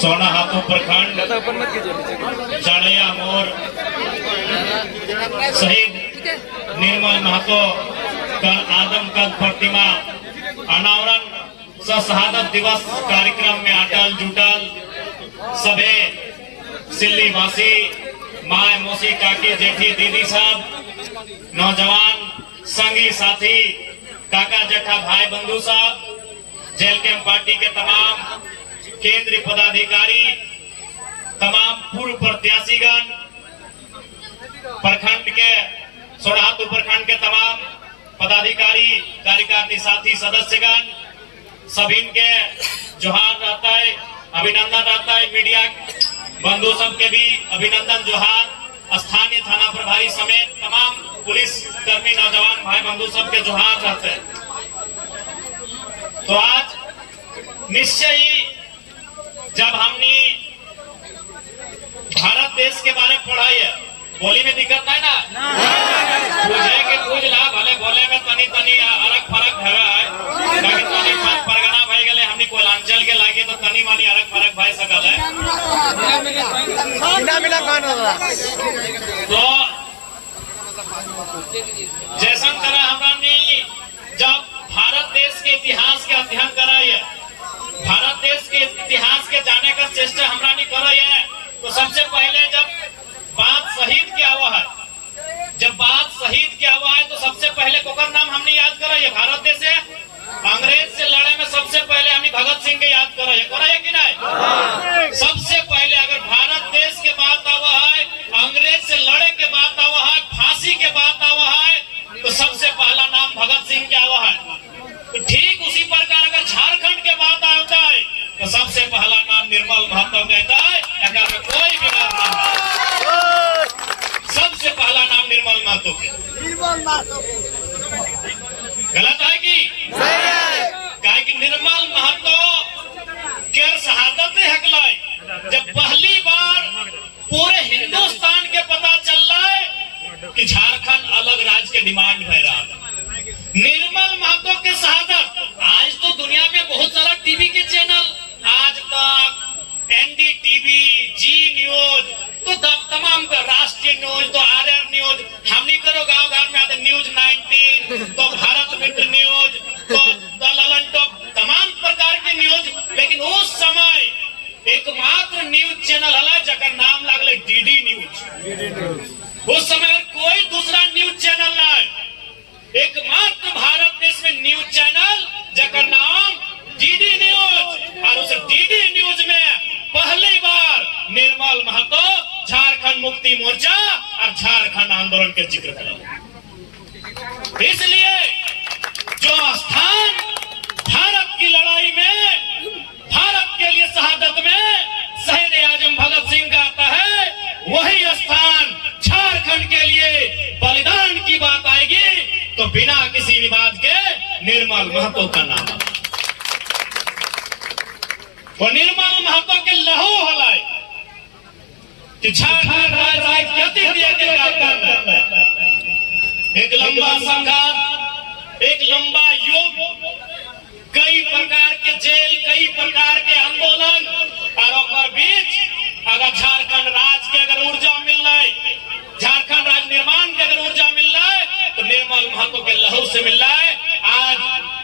सोनाहातू प्रखंड चाड़िया मोड़ शहीद निर्मल महतो का आदमकद प्रतिमा अनावरण शहादत दिवस कार्यक्रम में अटल जुटल सभे सिल्ली वासी माए मौसी काकी जेठी दीदी साहब नौजवान संगी साथी काका जेठा भाई बंधु साहब जेल कैंप पार्टी के तमाम केंद्रीय पदाधिकारी तमाम पूर्व प्रत्याशीगण प्रखंड के सोनाहातू प्रखंड के तमाम पदाधिकारी कार्यकारिणी साथी सदस्यगण सभी के जोहार रहता है, अभिनंदन रहता है। मीडिया बंधु सब के भी अभिनंदन जोहार। स्थानीय थाना प्रभारी समेत तमाम पुलिस कर्मी नौजवान भाई बंधु सब के जोहार रहते हैं। तो आज निश्चय ही जब हमने भारत देश के बारे में पढ़ाई है, बोली में दिक्कत है ना, पूछे के पूछ ला भले बोले में तनी तनी अलग फरक है, तनी परगना भाई गले हमनी कोयलांचल के लागे तो तनी मानी अलग फरक भाई सकल है। तो जैसा तरह हमने जब भारत देश के इतिहास के अध्ययन कराई है, भारत देश के इतिहास के जाने का चेष्टा हमरा नहीं कर रही है, तो सबसे पहले जब बात शहीद क्या हुआ है, जब बात शहीद क्या हुआ है तो सबसे पहले कोकर नाम हमने याद करा है। भारत देश से अंग्रेज से लड़े में सबसे पहले हमने भगत सिंह के याद करा है कि नहीं? सबसे पहले अगर भारत देश के बात आवा है, अंग्रेज से लड़े के बात आवा है, फांसी के बात आवा है, तो सबसे पहला नाम भगत सिंह क्या हुआ है। तो ठीक उसी प्रकार अगर झारखंड के बात आता है तो सबसे पहला नाम निर्मल महतो कहता है, अगर में कोई भी नाम नहीं, सबसे पहला नाम निर्मल महतो के। गलत है कि क्या कि निर्मल महतो के शहादत हकलाई जब पहली बार पूरे हिंदुस्तान के पता चल रहा है कि झारखंड अलग राज्य के डिमांड है रहा था। निर्मल महतो के शहादत आज तो दुनिया में बहुत सारा टीवी के चैनल, आज तक, एनडीटीवी, जी न्यूज, तो तमाम राष्ट्रीय न्यूज, तो आरआर न्यूज, हमने करो गांव घर में आते न्यूज 19, तो भारत मित्र न्यूज, तो दललन टॉप, तमाम प्रकार के न्यूज। लेकिन उस समय एकमात्र न्यूज चैनल हला जकर नाम लागले डीडी न्यूज। उस समय कोई दूसरा न्यूज चैनल ना है, एकमात्र भारत देश में न्यूज चैनल जकर नाम डीडी न्यूज। और उस डीडी न्यूज में पहली बार निर्मल महतो झारखंड मुक्ति मोर्चा और झारखंड आंदोलन के जिक्र करें। इसलिए जो स्थान भारत की लड़ाई में, भारत के लिए शहादत में शहीद आजम भगत सिंह का आता है, वही स्थान झारखंड के लिए बलिदान की बात आएगी तो बिना किसी विवाद के निर्मल महतो का नाम। वो निर्मल महतो के लहू हलाई कि झारखंड राज्य गति दिए के एक लंबा संघर्ष, एक लंबा युग, कई प्रकार के जेल, कई प्रकार के आंदोलन, और बीच अगर झारखंड राज्य के अगर ऊर्जा मिल रहा है, झारखंड राज्य निर्माण के अगर ऊर्जा मिल रहा है तो निर्मल महतो के लहू से मिल रहा है। आज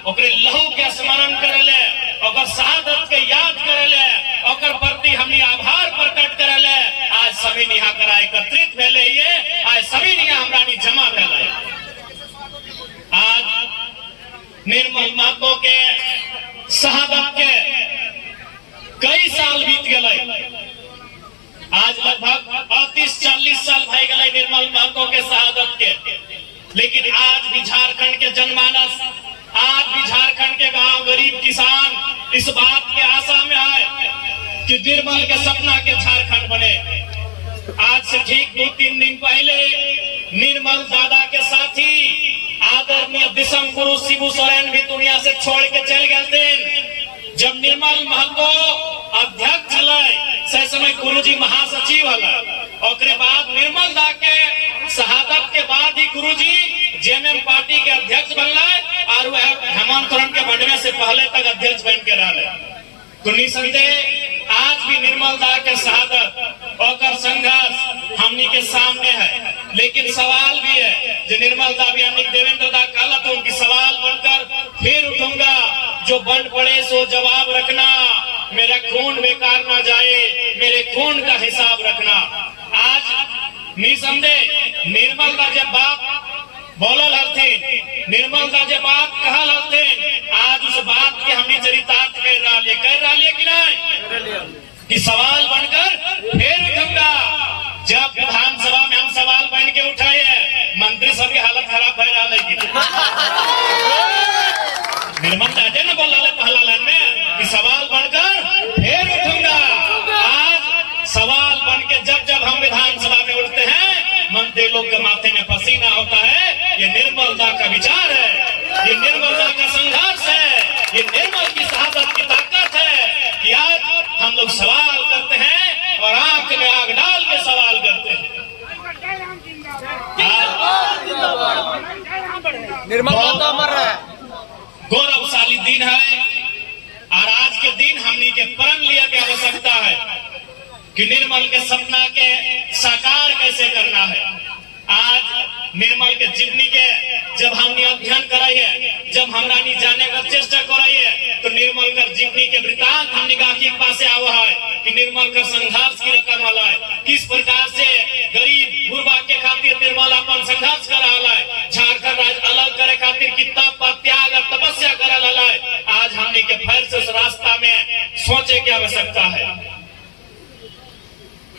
ओकरे लहू के स्मरण करे ले, ओकर शहादत के याद करे ले, ओकर प्रति हमनी आभार प्रकट करे ले। आज सभी यहाँ करा एकत्रित भेले ये, आज सभी यहाँ हमरा नी जमा भेले। आज निर्मल महतो के शहादत के कई साल बीत गए, आज लगभग 38-40 साल भाई गए निर्मल महतो के शहादत के। लेकिन आज भी झारखंड के जनमानस, आज भी झारखंड के गांव गरीब किसान इस बात के आशा में आए कि निर्मल के सपना के झारखंड बने। आज से ठीक 2-3 दिन पहले निर्मल दादा के साथी आदरणीय दिसम गुरु शिबू सोरेन भी दुनिया से छोड़ के चल गए थे। जब निर्मल महतो अध्यक्ष से समय गुरुजी महासचिव ओकरे बाद निर्मल दा के शहादत के बाद ही गुरुजी जेएमएम पार्टी के अध्यक्ष बनला और वह हेमंत सोरेन के बढ़ने से पहले तक अध्यक्ष बन के रहा। तो निसंदेह आज आज भी निर्मल दा के शहादत और संघर्ष हमनी के सामने है। लेकिन सवाल भी है जो निर्मल दा भी हमनी देवेंद्र दा काला तो उनकी सवाल बनकर फिर उठूंगा, जो बन पड़े सो जवाब रखना, मेरा खून बेकार ना जाए, मेरे खून का हिसाब रखना। आज निसंदेह निर्मल दा जब बात बोलल हथिन, निर्मल दा जब बात कहल हथिन, आज उस बात के हमने चरितार्थ कर रहा कि नहीं कि सवाल बनकर फिर उठूंगा। जब विधानसभा में हम सवाल बन के उठाए मंत्री सब की हालत खराब हो रहा है निर्मल दादा ने बोला पहला लाइन में कि सवाल बनकर फिर उठूंगा। आज सवाल बन के जब हम विधानसभा में उठते हैं मंत्री लोग के माथे में पसीना होता है। ये निर्मल दा का विचार है, ये निर्मल दा का संघर्ष है, ये निर्मल की शहादत की ताकत है कि आज हम लोग सवाल करते हैं और आंख में आग डाल के सवाल करते हैं। निर्मल दा मर रहा है, गौरवशाली दिन है और आज के दिन हमनी के प्रण लिया की आवश्यकता है कि निर्मल के सपना के साकार कैसे करना है। आज निर्मल के जीवनी के जब हमने अध्ययन कराइए, जब हमरानी जाने का चेष्टा कराइए, तो निर्मल का जीवनी के वृतांत हमने गाखी पास आवा है कि निर्मल का संघर्ष की रकम वाला है, किस प्रकार से गरीब गुरबा के खातिर निर्मल अपन संघर्ष कर रहा है, झारखंड राज्य अलग करे खातिर कितना त्याग और तपस्या कर रहा है। आज हमने के फिर से उस रास्ता में सोचे की आवश्यकता है।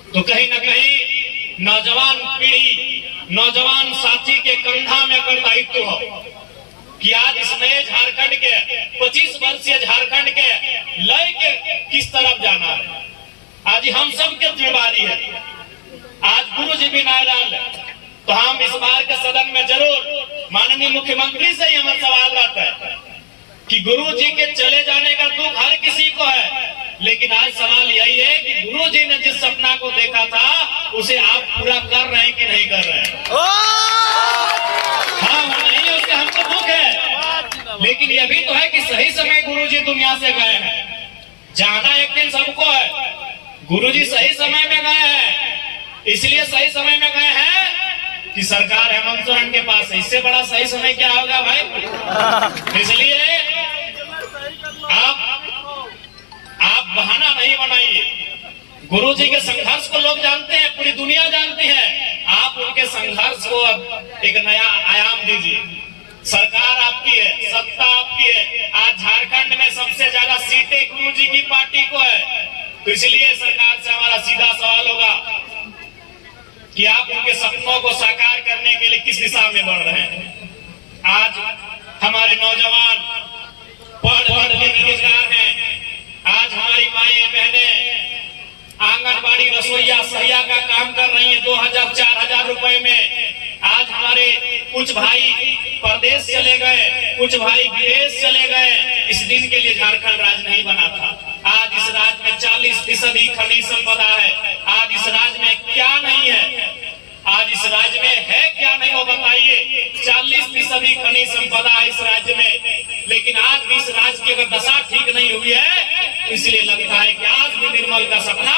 तो कहीं न कहीं नौजवान पीढ़ी, नौजवान साथी के कंधा में अगर दायित्व हो कि आज इस नए झारखंड के 25 वर्षीय झारखंड के लय के किस तरफ जाना है, आज हम सब की जिम्मेदारी है। आज गुरु जी भी नहीं डाल तो हम इस बार के सदन में जरूर माननीय मुख्यमंत्री से ही हमारा सवाल रहता है कि गुरु जी के चले जाने का दुख हर किसी को है, लेकिन आज सवाल यही है कि गुरु जी ने जिस सपना को देखा था उसे आप पूरा कर रहे हैं कि नहीं कर रहे हैं। हाँ नहीं, उसका हमको दुख है, लेकिन यह भी तो है कि सही समय गुरु जी दुनिया से गए हैं। जाना एक दिन सबको है, गुरु जी सही समय में गए हैं, इसलिए सही समय में गए हैं कि सरकार हेमंत सोरेन के पास है। इससे बड़ा सही समय क्या होगा भाई। इसलिए आप बहाना नहीं बनाइए। गुरु जी के संघर्ष को लोग जानते हैं, पूरी दुनिया जानती है। आप उनके संघर्ष को अब एक नया आयाम दीजिए। सरकार आपकी है, सत्ता आपकी है। आज झारखंड में सबसे ज्यादा सीटें गुरु जी की पार्टी को है, तो इसलिए सरकार से हमारा सीधा सवाल होगा कि आप उनके सपनों को साकार करने के लिए किस दिशा में बढ़ रहे हैं। आज हमारे नौजवान पढ़ लिख बेरोजगार हैं। आज हमारी माएं बहनें आंगनबाड़ी रसोईया सहिया का काम कर रही हैं 2000-4000 रुपए में। आज हमारे कुछ भाई परदेश चले गए, कुछ भाई विदेश चले गए। इस दिन के लिए झारखंड राज्य नहीं बना था। आज इस राज्य में 40% खनिज संपदा है। आज इस राज्य में क्या नहीं है, आज इस राज्य में है क्या नहीं वो बताइए। 40% खनिज संपदा है इस राज्य में, लेकिन आज भी इस राज्य की अगर दशा ठीक नहीं हुई है, इसलिए लगता है कि आज भी निर्मल का सपना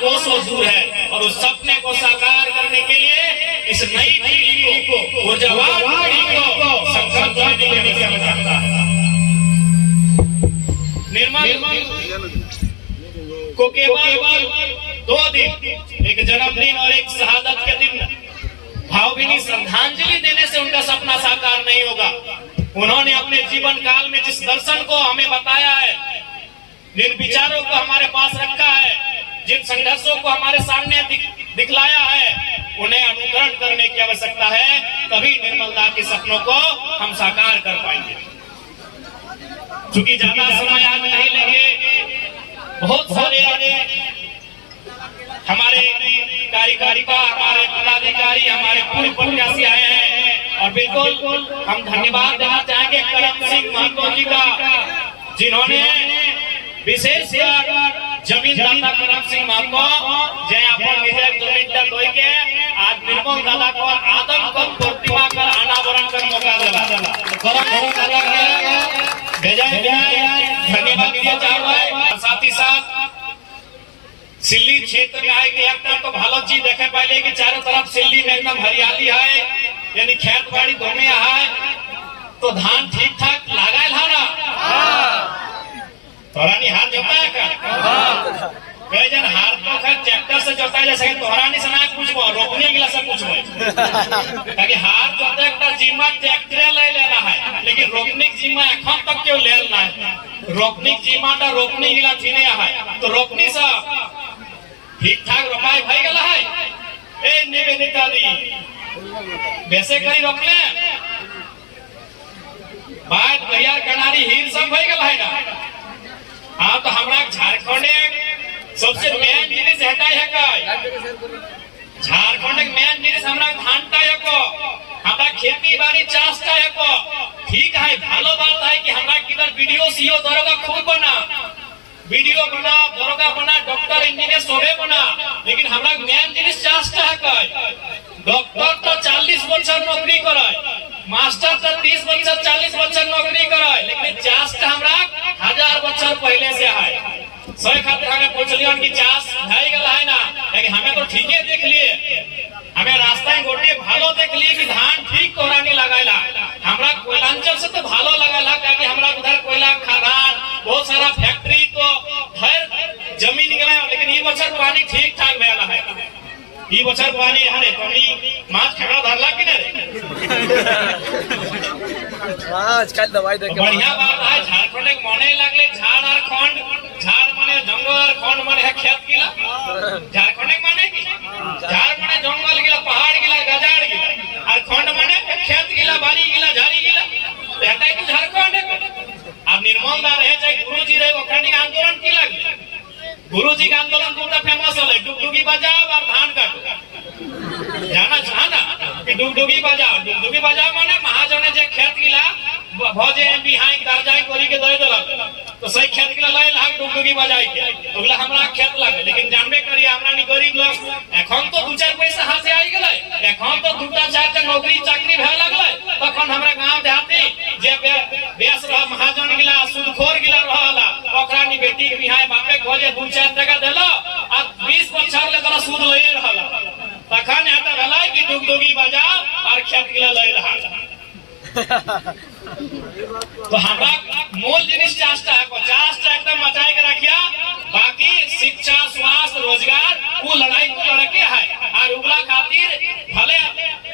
कोसों दूर है। और उस सपने को साकार करने के लिए इस नई पीढ़ी को, ऊर्जावान पीढ़ी को संकल्प लेने की आवश्यकता है। निर्मल को केवल 2 दिन, एक जन्मदिन और एक शहादत के दिन भावभीनी श्रद्धांजलि देने से उनका सपना साकार नहीं होगा। उन्होंने अपने जीवन काल में जिस दर्शन को हमें बताया है, जिन विचारों को हमारे पास रखा है, जिन संघर्षों को हमारे सामने दिखलाया है, उन्हें अनुकरण करने की आवश्यकता है। तभी निर्मलता के सपनों को हम साकार कर पाएंगे। चूंकि ज्यादा समय आज नहीं लेंगे, बहुत सारे हमारे कार्यकारिता, हमारे पदाधिकारी, हमारे पूर्व प्रत्याशी आए हैं और बिल्कुल हम धन्यवाद देना चाहेंगे करम सिंह महतो जी का, जिन्होंने विशेष जमीन दाता करम सिंह महतो जय अपन विजय जमीन दोई के आज निर्मल दादा को आदम को प्रतिमा कर अनावरण कर मौका दिला। करम दादा के धन्यवाद दिया जा रहा है। साथ ही साथ सिल्ली क्षेत्र में आए कि एकदम तो भालो चीज देखे पहले कि चारों तरफ सिल्ली में एकदम हरियाली है, यानी खेत बाड़ी दोने है, तो धान ठीक ठाक लगा है ना? तोरानी हाथ जोता है का? कई जन हाथ तो खैर ट्रैक्टर से जोता है, जैसे कि तोरानी से ना पूछबो, रोपनी गिला से पूछबो, ताकि हाथ जोते का जिम्मा ट्रैक्टर ले लेना है, लेकिन रोपनी जिम्मा এখন तक क्यों ले लेना है? रोपनी जिम्मा टा रोपनी गिला थीने है, तो रोपनी से ठीक ठाक रोपाई भाई गला है। ए निवेदिता दी वैसे कहीं रोकले बात भैया कनारी हीर सब भाई गला है ना? हाँ, तो हमारा झारखंड सबसे मेन जिनिस हटाई है का? झारखंड मेन जिनिस हमारा धान टा है को, हमारा खेती बाड़ी चाष टा है को। ठीक है, भालो बात है कि हमारा किधर वीडियो सीओ दरोगा खूब बना, वीडियो बना, दरोगा बना, डॉक्टर इंजीनियर सोबे बना, लेकिन हमारा मेन जिनिस चाष टा है का? डॉक्टर तो 40 बच्चर नौकरी करे, मास्टर तो 30 बच्चर 40 बच्चर नौकरी करे, लेकिन चाष टा हमारा 1000 बच्चर पहले से है। सही खातिर हमें पूछलियन कि चाष भाई गला है ना, लेकिन हमें तो ठीक है देख लिए, हमें रास्ता में गोटे भालो देख लिए कि धान ठीक तोरानी लगाइला। हमरा कोयलांचल से तो भालो लगाइला, क्योंकि हमरा उधर कोयला खदान बहुत सारा फैक्ट्री तो हर जमीन गला, लेकिन ये बच्चर पानी ठीक ठाक भेला है। ये बच्चर पानी हरे तोनी माछ खड़ा धरला कि नहीं? आजकल दवाई दे के बढ़िया बात है। झारखंड एक मने लागले झाड़ और खंड, झाड़ माने जंगल और खंड माने है खेत गिला। झारखंड एक माने की झाड़ माने जंगल गिला, पहाड़ गिला, गजाड़ गिला, और खंड माने खेत गिला, बाड़ी गिला, झाड़ी गिला। बेटा की झारखंड अब निर्मल दा रहे चाहे गुरुजी रहे, ओखनी आंदोलन की लगले? गुरुजी का आंदोलन दूटा फेमस है, डुगडुगी बजाओ और धान काटो। जाना चाहना कि डुगडुगी बजाओ माने महाजने जे खेत गिला भजे बिहाई दर्जाई कोरी के दे देला, तो सही खेत गिला लाई लाग डुगडुगी बजाई के ओगला हमरा खेत लागे। लेकिन जानबे करिए हमरा नि गरीब लोग एखन तो 2-4 पैसा हाथ से आई गेलै, एखन तो 2-4 नौकरी चाकरी भए लागलै, तखन हमरा गांव देहाती जे बेस रह महाजन गिला सुदखोर गिला रहला, ओकरा नि बेटी के बिहाई बापे खोजे 2-4 टका देला आ 20 बच्चा ले तोरा सूद लइए रहला, तखन एता भेलै कि डुगडुगी बजाओ और खेत गिला लइ रहल। तो हमरा मूल जिनिस चाष्टा है, 50 एकदम मचाए के रखिया, बाकी शिक्षा, स्वास्थ्य, रोजगार वो लड़ाई को लड़के है। और उगला खातिर भले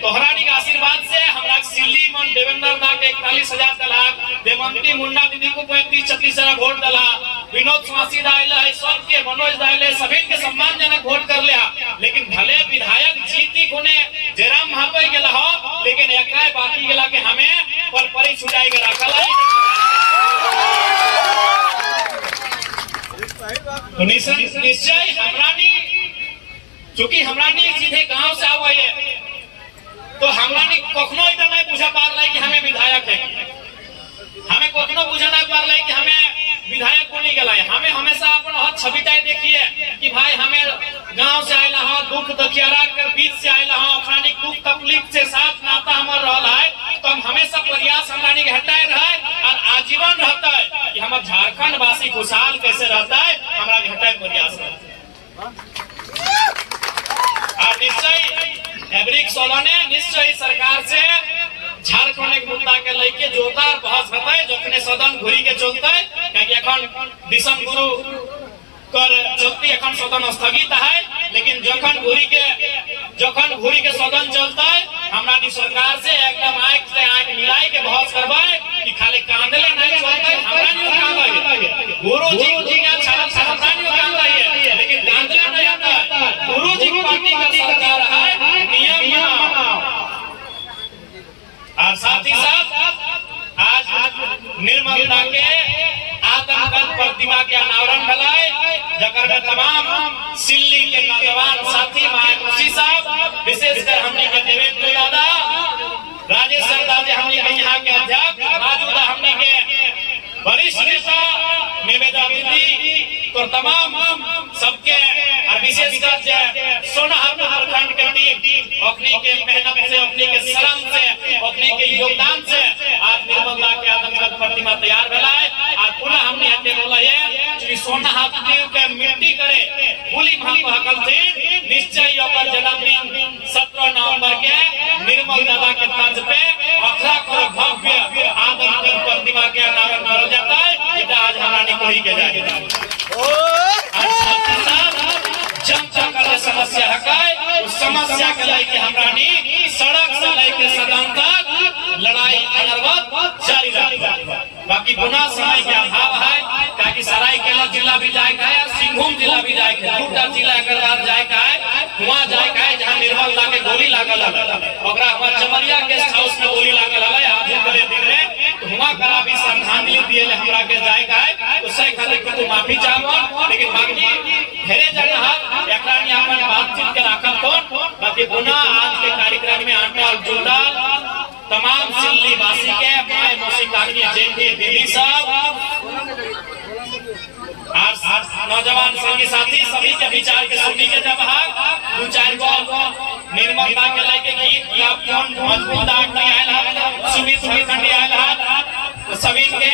तोहरानी के आशीर्वाद से हमरा सिल्ली मन देवेंद्र दा के 41,000 दला, देवंती मुंडा दीदी को 35-36 वोट दला, विनोद स्वासी दाइले है, सबके मनोज दाइले सभी के सम्मानजनक वोट कर लिया। लेकिन भले विधायक जीती कोने जयराम महतो गेला हो, लेकिन एकराय बाकी गेला के हमें पर परी छुटाई गेला कलाई। तो निश्चय हमरानी चूंकि हमरानी सीधे गांव से आवे है, तो हमरानी कखनो इतना नहीं पूछा पारले कि हमें विधायक है, हमें कखनो पूछा नहीं पारले कि हमें विधायक कोनी गेला है। हमें हमेशा अपन हद छविताई देखिए कि भाई हमें गांव से आइला हो, दुख दखियारा के बीच से आइला हो, खानिक दुख तकलीफ से साथ नाता हमर रहला है, तो हम हमेशा प्रयास हमरानी के हटाए रहे और आजीवन रहता है कि हम झारखंड वासी खुशहाल कैसे रहता है, हमरा के हटाए प्रयास और निश्चय एवरिक सोलने निश्चय सरकार से झारखंड के मुद्दा के लेके जोरदार बहस होता जखने सदन घुरी के चलते, क्योंकि अखन दिसम गुरु कर चलती अखन सदन स्थगित है, लेकिन जखन घुरी के सदन चलता है हमरा नी सरकार से एकदम आंख से आंख मिलाई के बहस करवाए कि खाली कांदले नहीं चलता, हमरा नी कांदे गुरुजी के अच्छा हमरा नी कांदे, लेकिन कांदले नहीं आता। गुरुजी की पार्टी का सरकार है, नियम बनाओ। और साथ ही साथ आज निर्मलता के आतंकवाद प्रतिमा के अनावरण भलाए, जकर में तमाम सिल्ली के नौजवान साथी मायाकुशी साहब, विशेषकर हमने के देवेंद्र दादा, राजेश दादा हमने के यहाँ के अध्यक्ष, मौजूदा हमने के वरिष्ठ नेता निवेदा दीदी, तो तमाम सबके और विशेषकर सोनाहर प्रखंड के टीम अपनी के मेहनत से, अपनी के श्रम से, अपनी के योगदान से आज निर्मलता के आतंकवाद प्रतिमा तैयार भेला है। आज पुनः हमने हटे बोला है सोना हाथदेव के मिट्टी करे बोली महतो हकल थे निश्चय ओकर जन्मदिन 17 नवंबर के निर्मल दादा के तर्ज पे अखरा कर भव्य आदमकद प्रतिमा के अनावरण करल जाता है। इता आज हमारी कोई के जाए जनता का समस्या है उस समस्या के लेके हमरानी सड़क से लेके सदन तक लड़ाई अनर्वत जारी रखा। बाकी गुना समय के अभाव है ताकि सरायकेला जिला भी जाएगा है सिंहभूम जिला भी जाएगा है दूटा जिला के बाद जाएगा है वहां जाएगा है जहां निर्मल दा के गोली लागल है ओकरा हमर चमरिया गेस्ट हाउस में गोली लागल है आज करे दिन में तो वहां करा भी श्रद्धांजलि दिए हमरा के जाएगा है उससे खातिर के तो माफी चाहब लेकिन बाकी ढेरे जगह हाथ एकरा ने अपन बातचीत के राखल कोन बाकी गुना आज के कार्यक्रम में अटल जुड़ल तमाम सिल्ली वासी के माय मौसी काकी जयंती दीदी साहब आज नौजवान संगी साथी सभी के विचार के सुनी के जब दो चार गो निर्मल दा के लेके गीत या कौन मजबूत दाग नहीं आयल सुमित खंडी आयल सभी के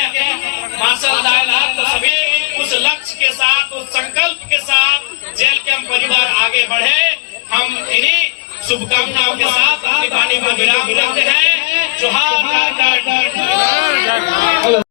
मार्शल आयल तो सभी उस लक्ष्य के साथ उस संकल्प के साथ जेल के हम परिवार आगे बढ़े हम इन्हीं शुभकामनाओं के साथ अपनी वाणी को विराम देते हैं। जोहार।